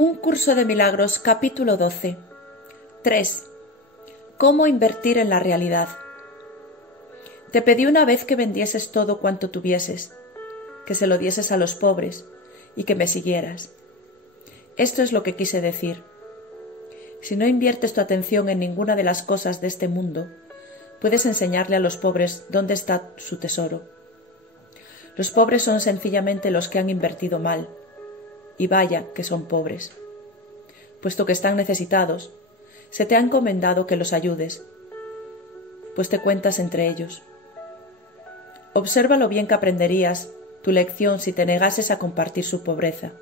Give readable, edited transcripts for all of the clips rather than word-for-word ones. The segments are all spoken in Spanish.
Un curso de milagros, capítulo 12. 3. ¿Cómo invertir en la realidad? Te pedí una vez que vendieses todo cuanto tuvieses, que se lo dieses a los pobres y que me siguieras. Esto es lo que quise decir. Si no inviertes tu atención en ninguna de las cosas de este mundo, puedes enseñarle a los pobres dónde está su tesoro. Los pobres son sencillamente los que han invertido mal, y vaya que son pobres. Puesto que están necesitados, se te ha encomendado que los ayudes, pues te cuentas entre ellos. Observa lo bien que aprenderías tu lección si te negases a compartir su pobreza,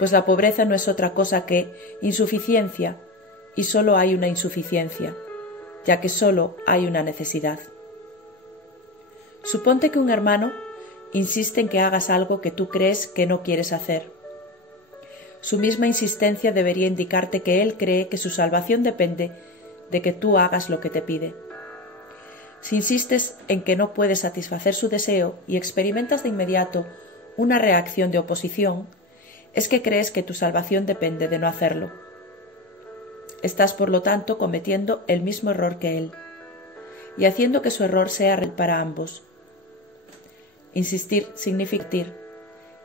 pues la pobreza no es otra cosa que insuficiencia, y solo hay una insuficiencia, ya que solo hay una necesidad. Suponte que un hermano insiste en que hagas algo que tú crees que no quieres hacer. Su misma insistencia debería indicarte que él cree que su salvación depende de que tú hagas lo que te pide. Si insistes en que no puedes satisfacer su deseo y experimentas de inmediato una reacción de oposición, es que crees que tu salvación depende de no hacerlo. Estás, por lo tanto, cometiendo el mismo error que él, y haciendo que su error sea para ambos. Insistir significa invertir,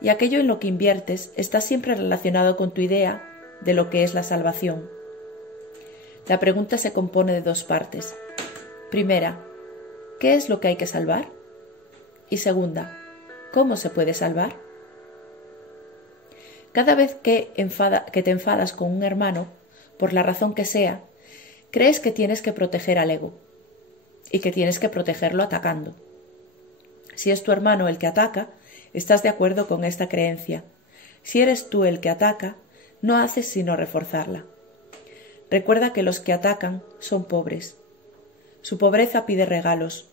y aquello en lo que inviertes está siempre relacionado con tu idea de lo que es la salvación. La pregunta se compone de dos partes. Primera, ¿qué es lo que hay que salvar? Y segunda, ¿cómo se puede salvar? Cada vez que te enfadas con un hermano, por la razón que sea, crees que tienes que proteger al ego, y que tienes que protegerlo atacando. Si es tu hermano el que ataca, estás de acuerdo con esta creencia. Si eres tú el que ataca, no haces sino reforzarla. Recuerda que los que atacan son pobres. Su pobreza pide regalos,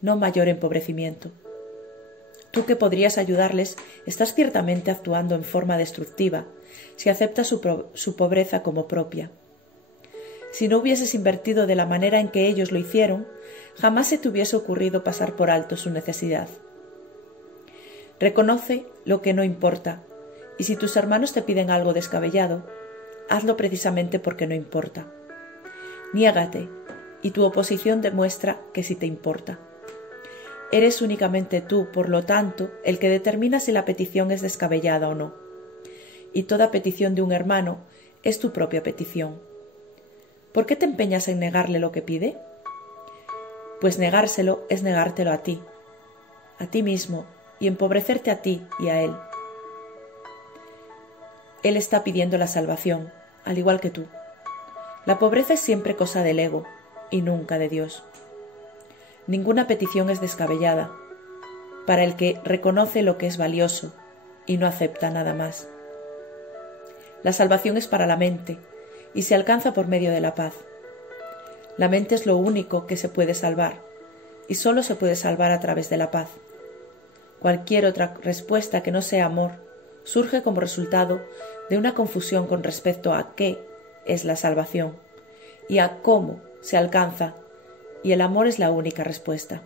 no mayor empobrecimiento. Tú que podrías ayudarles, estás ciertamente actuando en forma destructiva si aceptas su pobreza como propia. Si no hubieses invertido de la manera en que ellos lo hicieron, jamás se te hubiese ocurrido pasar por alto su necesidad. Reconoce lo que no importa, y si tus hermanos te piden algo descabellado, hazlo precisamente porque no importa. Niégate, y tu oposición demuestra que sí te importa. Eres únicamente tú, por lo tanto, el que determina si la petición es descabellada o no. Y toda petición de un hermano es tu propia petición. ¿Por qué te empeñas en negarle lo que pide? Pues negárselo es negártelo a ti mismo, y empobrecerte a ti y a él. Él está pidiendo la salvación, al igual que tú. La pobreza es siempre cosa del ego, y nunca de Dios. Ninguna petición es descabellada, para el que reconoce lo que es valioso, y no acepta nada más. La salvación es para la mente, y se alcanza por medio de la paz. La mente es lo único que se puede salvar, y solo se puede salvar a través de la paz. Cualquier otra respuesta que no sea amor surge como resultado de una confusión con respecto a qué es la salvación y a cómo se alcanza, y el amor es la única respuesta.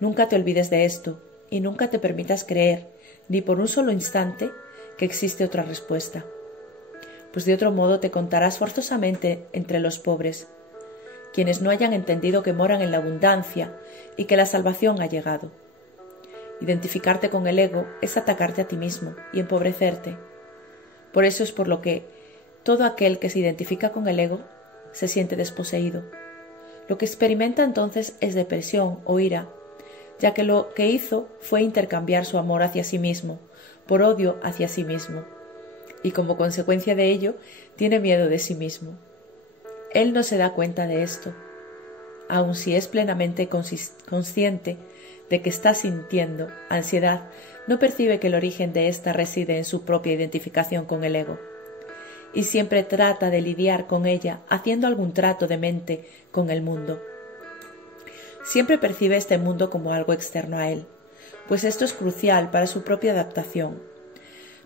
Nunca te olvides de esto y nunca te permitas creer, ni por un solo instante, que existe otra respuesta, pues de otro modo te contarás forzosamente entre los pobres, quienes no hayan entendido que moran en la abundancia y que la salvación ha llegado. Identificarte con el ego es atacarte a ti mismo y empobrecerte. Por eso es por lo que todo aquel que se identifica con el ego se siente desposeído. Lo que experimenta entonces es depresión o ira, ya que lo que hizo fue intercambiar su amor hacia sí mismo por odio hacia sí mismo, y como consecuencia de ello tiene miedo de sí mismo. Él no se da cuenta de esto, aun si es plenamente consciente de que está sintiendo ansiedad, no percibe que el origen de ésta reside en su propia identificación con el ego, y siempre trata de lidiar con ella haciendo algún trato de mente con el mundo. Siempre percibe este mundo como algo externo a él, pues esto es crucial para su propia adaptación.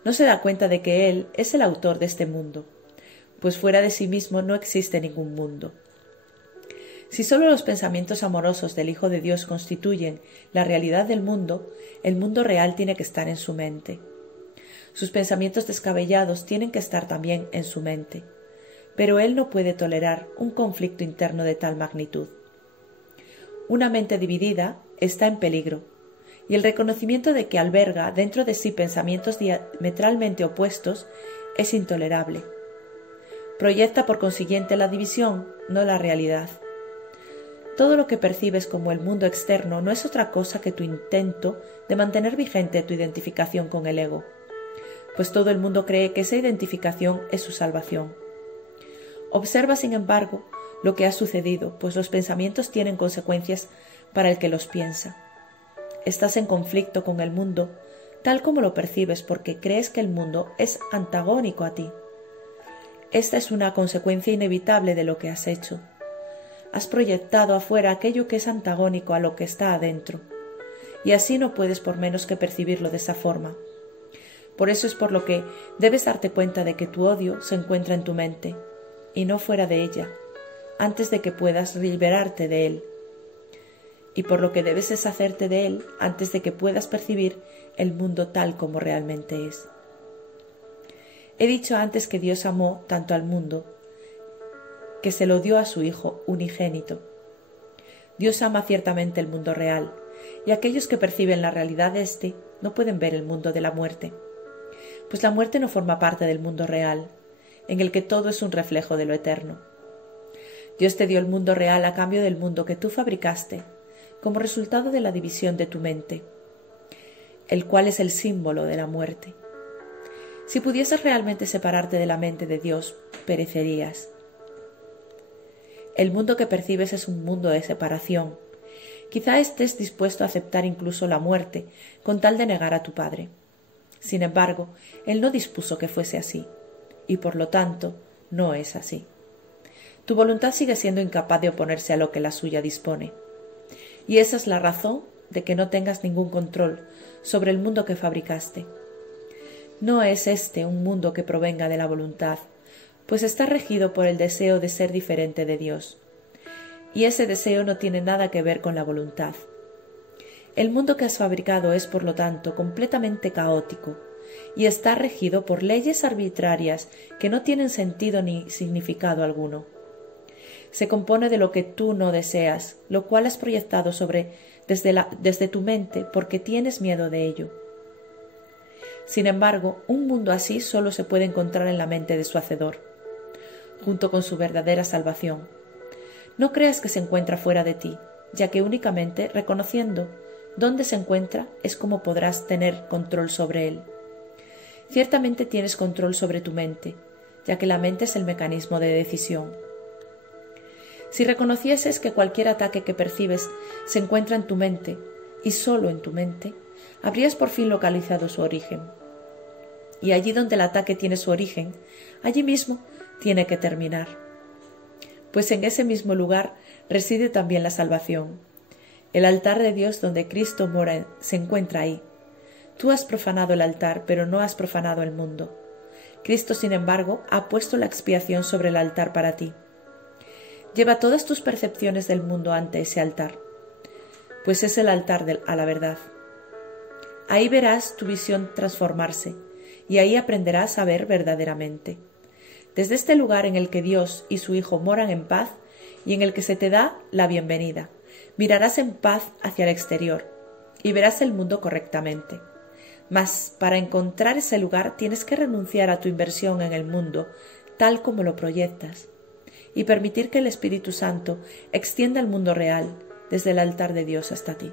No se da cuenta de que él es el autor de este mundo, pues fuera de sí mismo no existe ningún mundo. Si solo los pensamientos amorosos del Hijo de Dios constituyen la realidad del mundo, el mundo real tiene que estar en su mente. Sus pensamientos descabellados tienen que estar también en su mente, pero él no puede tolerar un conflicto interno de tal magnitud. Una mente dividida está en peligro, y el reconocimiento de que alberga dentro de sí pensamientos diametralmente opuestos es intolerable. Proyecta por consiguiente la división, no la realidad. Todo lo que percibes como el mundo externo no es otra cosa que tu intento de mantener vigente tu identificación con el ego, pues todo el mundo cree que esa identificación es su salvación. Observa, sin embargo, lo que ha sucedido, pues los pensamientos tienen consecuencias para el que los piensa. Estás en conflicto con el mundo, tal como lo percibes, porque crees que el mundo es antagónico a ti. Esta es una consecuencia inevitable de lo que has hecho. Has proyectado afuera aquello que es antagónico a lo que está adentro, y así no puedes por menos que percibirlo de esa forma. Por eso es por lo que debes darte cuenta de que tu odio se encuentra en tu mente, y no fuera de ella, antes de que puedas liberarte de él. Y por lo que debes deshacerte de él antes de que puedas percibir el mundo tal como realmente es. He dicho antes que Dios amó tanto al mundo, que se lo dio a su Hijo unigénito. Dios ama ciertamente el mundo real, y aquellos que perciben la realidad de éste no pueden ver el mundo de la muerte, pues la muerte no forma parte del mundo real, en el que todo es un reflejo de lo eterno. Dios te dio el mundo real a cambio del mundo que tú fabricaste, como resultado de la división de tu mente, el cual es el símbolo de la muerte. Si pudieses realmente separarte de la mente de Dios, perecerías. El mundo que percibes es un mundo de separación. Quizá estés dispuesto a aceptar incluso la muerte, con tal de negar a tu Padre. Sin embargo, Él no dispuso que fuese así, y por lo tanto, no es así. Tu voluntad sigue siendo incapaz de oponerse a lo que la suya dispone. Y esa es la razón de que no tengas ningún control sobre el mundo que fabricaste. No es este un mundo que provenga de la voluntad, pues está regido por el deseo de ser diferente de Dios. Y ese deseo no tiene nada que ver con la voluntad. El mundo que has fabricado es, por lo tanto, completamente caótico, y está regido por leyes arbitrarias que no tienen sentido ni significado alguno. Se compone de lo que tú no deseas, lo cual has proyectado desde tu mente porque tienes miedo de ello. Sin embargo, un mundo así solo se puede encontrar en la mente de su Hacedor, junto con su verdadera salvación. No creas que se encuentra fuera de ti, ya que únicamente reconociendo dónde se encuentra es como podrás tener control sobre él. Ciertamente tienes control sobre tu mente, ya que la mente es el mecanismo de decisión. Si reconocieses que cualquier ataque que percibes se encuentra en tu mente, y solo en tu mente, habrías por fin localizado su origen. Y allí donde el ataque tiene su origen, allí mismo tiene que terminar. Pues en ese mismo lugar reside también la salvación. El altar de Dios donde Cristo mora se encuentra ahí. Tú has profanado el altar, pero no has profanado el mundo. Cristo, sin embargo, ha puesto la expiación sobre el altar para ti. Lleva todas tus percepciones del mundo ante ese altar, pues es el altar a la verdad. Ahí verás tu visión transformarse, y ahí aprenderás a ver verdaderamente. Desde este lugar en el que Dios y su Hijo moran en paz y en el que se te da la bienvenida, mirarás en paz hacia el exterior y verás el mundo correctamente. Mas para encontrar ese lugar tienes que renunciar a tu inversión en el mundo tal como lo proyectas y permitir que el Espíritu Santo extienda el mundo real desde el altar de Dios hasta ti.